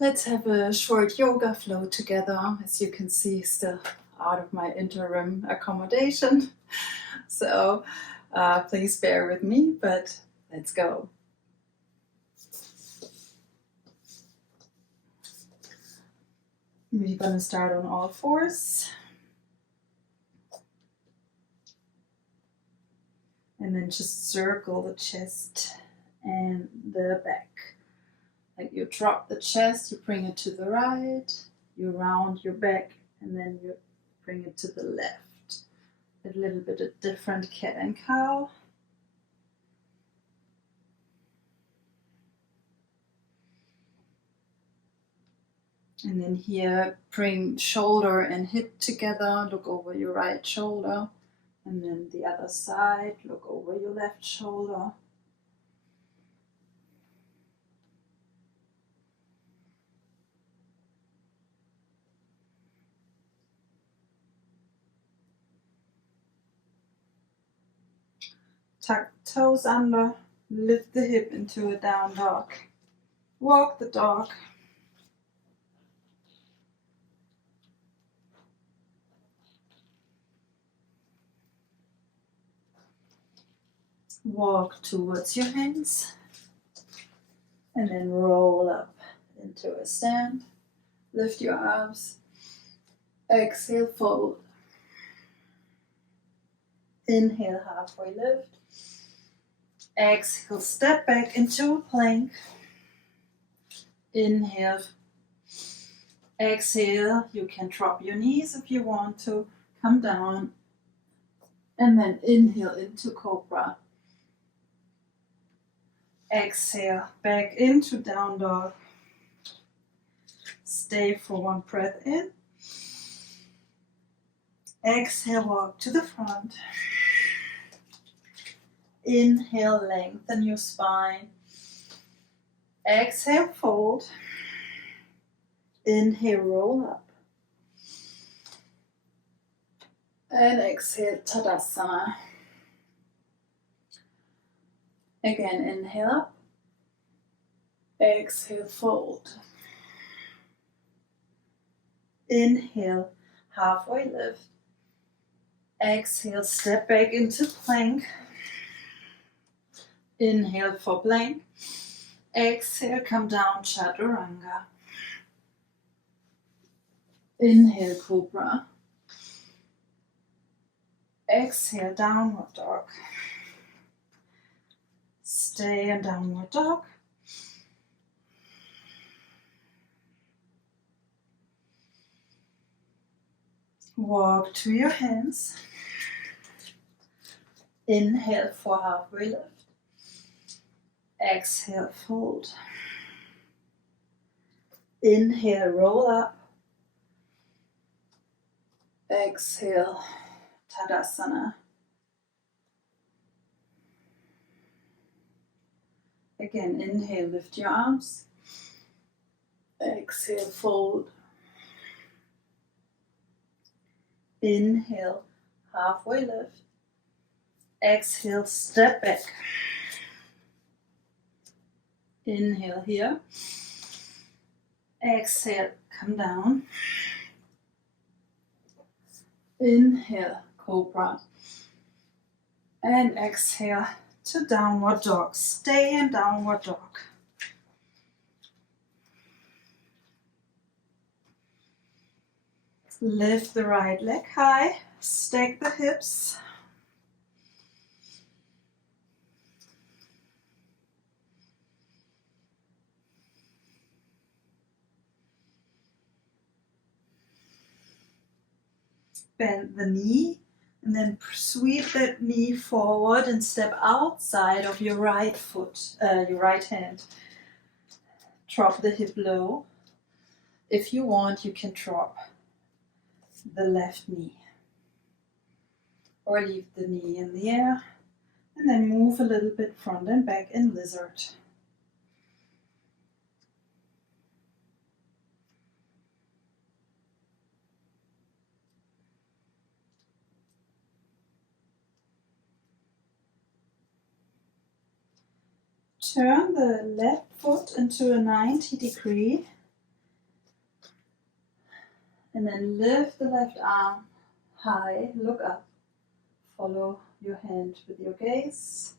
Let's have a short yoga flow together. As you can see, still out of my interim accommodation. So please bear with me, but let's go. We're going to start on all fours. And then just circle the chest and the back. Like you drop the chest, you bring it to the right, you round your back, and then you bring it to the left. A little bit of different cat and cow. And then here, bring shoulder and hip together, look over your right shoulder. And then the other side, look over your left shoulder. Tuck the toes under, lift the hip into a down dog. Walk the dog. Walk towards your hands. And then roll up into a stand. Lift your arms. Exhale, fold. Inhale, halfway lift. Exhale, step back into a plank. Inhale. Exhale, you can drop your knees if you want to. Come down. And then inhale into cobra. Exhale, back into down dog. Stay for one breath in. Exhale, walk to the front. Inhale, lengthen your spine. Exhale, fold. Inhale, roll up. And exhale, Tadasana. Again, inhale up. Exhale, fold. Inhale, halfway lift. Exhale, step back into plank. Inhale for plank. Exhale, come down, chaturanga. Inhale, cobra. Exhale, downward dog. Stay in downward dog. Walk to your hands. Inhale for halfway lift. Exhale, fold. Inhale, roll up. Exhale, Tadasana. Again, inhale, lift your arms. Exhale, fold. Inhale, halfway lift. Exhale, step back. Inhale here. Exhale, come down. Inhale, cobra. And exhale to downward dog. Stay in downward dog. Lift the right leg high. Stack the hips. Bend the knee and then sweep that knee forward and step outside of your right foot, your right hand. Drop the hip low. If you want, you can drop the left knee or leave the knee in the air and then move a little bit front and back in lizard. Turn the left foot into a 90 degree And then lift the left arm high, look up. Follow your hand with your gaze.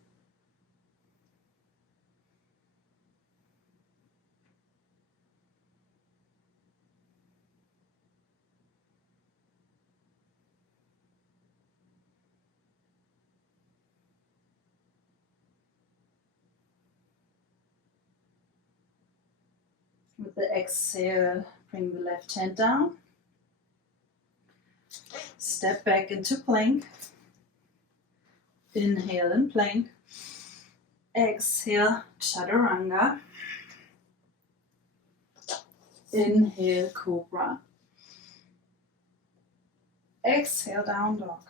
With the exhale, bring the left hand down. Step back into plank. Inhale in plank. Exhale, chaturanga. Inhale, cobra. Exhale, down dog.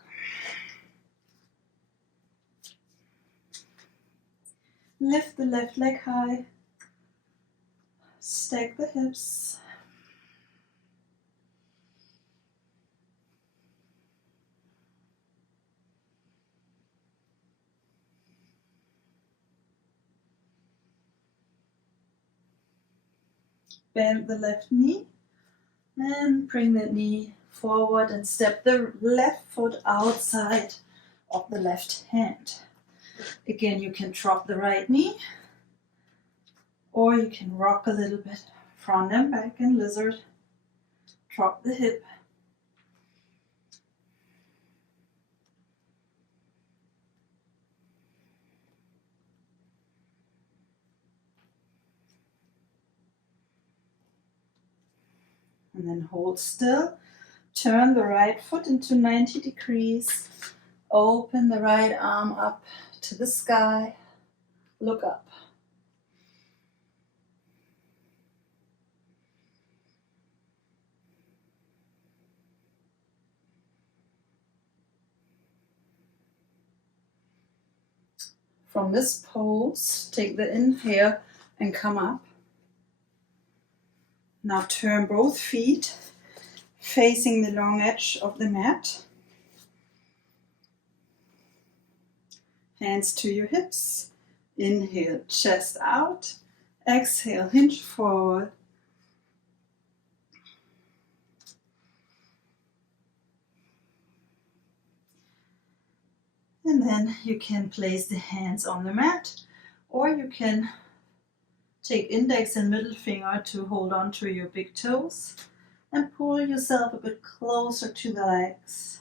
Lift the left leg high. Stack the hips. Bend the left knee and bring the knee forward and step the left foot outside of the left hand. Again, you can drop the right knee or you can rock a little bit, front and back in lizard. Drop the hip. And then hold still. Turn the right foot into 90 degrees. Open the right arm up to the sky. Look up. From this pose, take the inhale and come up. Now turn both feet facing the long edge of the mat. Hands to your hips. Inhale, chest out. Exhale, hinge forward. And then you can place the hands on the mat, or you can take index and middle finger to hold on to your big toes and pull yourself a bit closer to the legs.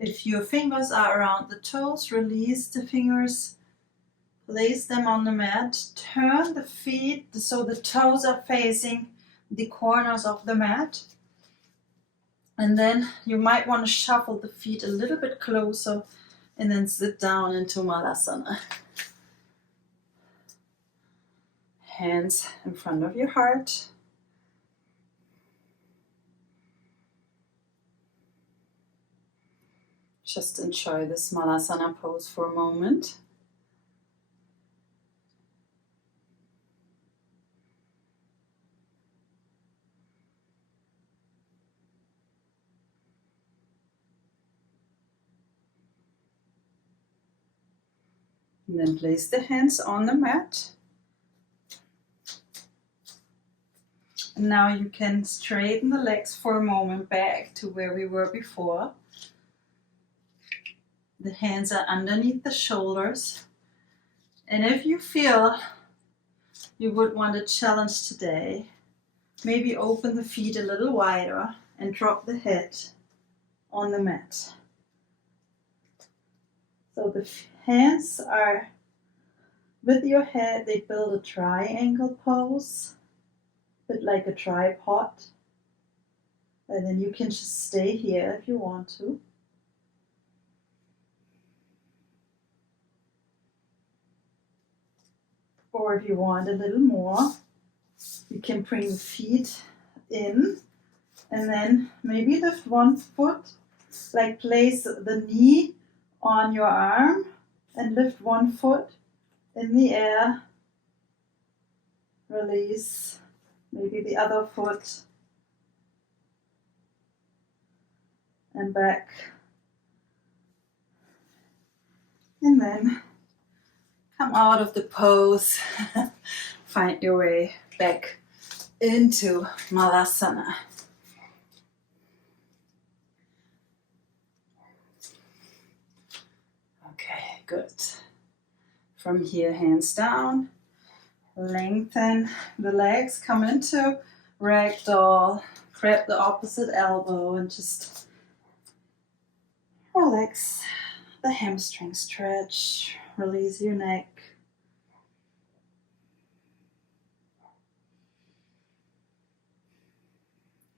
If your fingers are around the toes, release the fingers, place them on the mat, turn the feet so the toes are facing the corners of the mat. And then you might want to shuffle the feet a little bit closer and then sit down into Malasana. Hands in front of your heart. Just enjoy this Malasana pose for a moment. And then place the hands on the mat. And now you can straighten the legs for a moment back to where we were before. The hands are underneath the shoulders. And if you feel you would want a challenge today, maybe open the feet a little wider and drop the head on the mat. So the hands are with your head, they build a triangle pose, a bit like a tripod. And then you can just stay here if you want to. Or if you want a little more, you can bring the feet in and then maybe lift one foot, like place the knee on your arm and lift one foot in the air. Release maybe the other foot and back. And then come out of the pose. Find your way back into Malasana. Okay, good. From here, hands down. Lengthen the legs, come into ragdoll. Grab the opposite elbow and just relax the hamstring stretch. Release your neck.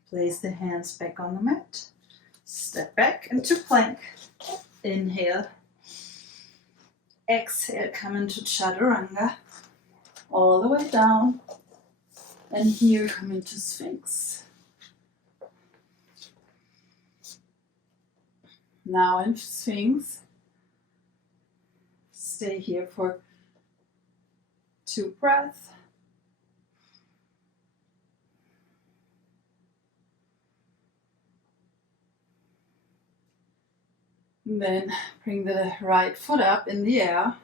Place the hands back on the mat. Step back into plank. Inhale. Exhale, come into Chaturanga. All the way down. And here come into Sphinx. Now in Sphinx. Stay here for 2 breaths. And then bring the right foot up in the air.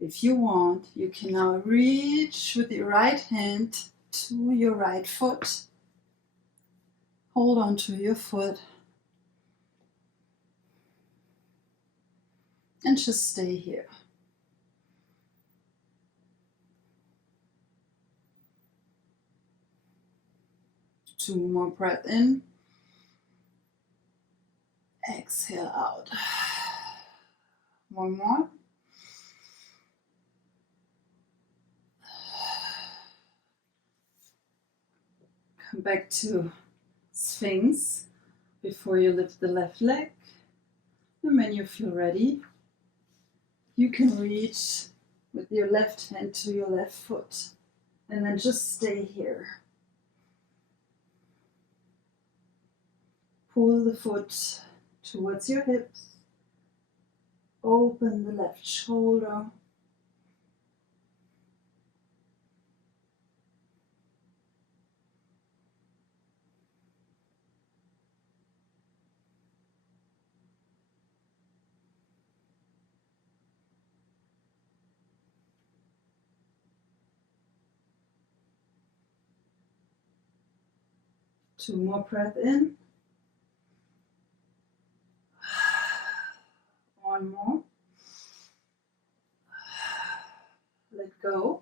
If you want, you can now reach with your right hand to your right foot. Hold on to your foot. And just stay here. Two more breaths in. Exhale out. One more. Come back to Sphinx before you lift the left leg. And when you feel ready, you can reach with your left hand to your left foot. And then just stay here. Pull the foot towards your hips. Open the left shoulder. Two more breaths in. One more. Let go.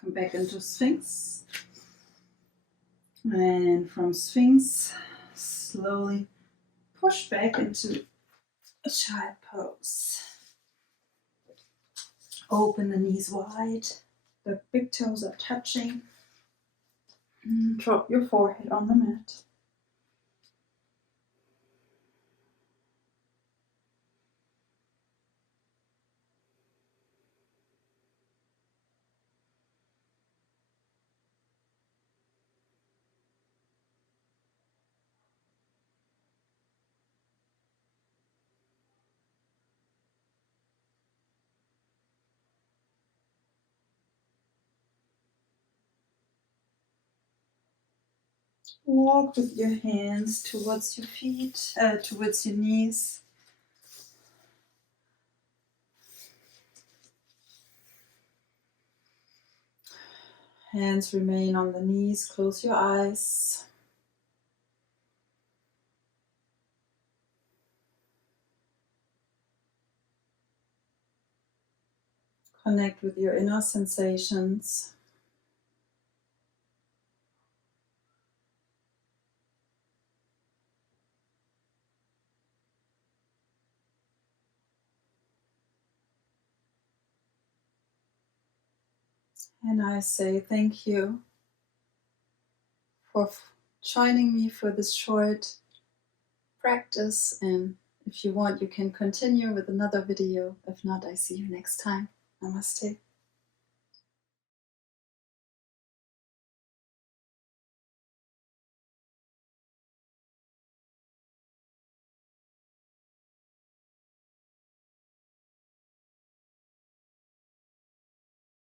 Come back into Sphinx. And from Sphinx, slowly push back into a child pose. Open the knees wide. The big toes are touching. Drop your forehead on the mat. Walk with your hands towards your feet, towards your knees. Hands remain on the knees. Close your eyes. Connect with your inner sensations. And I say thank you for joining me for this short practice. And if you want, you can continue with another video. If not, I see you next time. Namaste.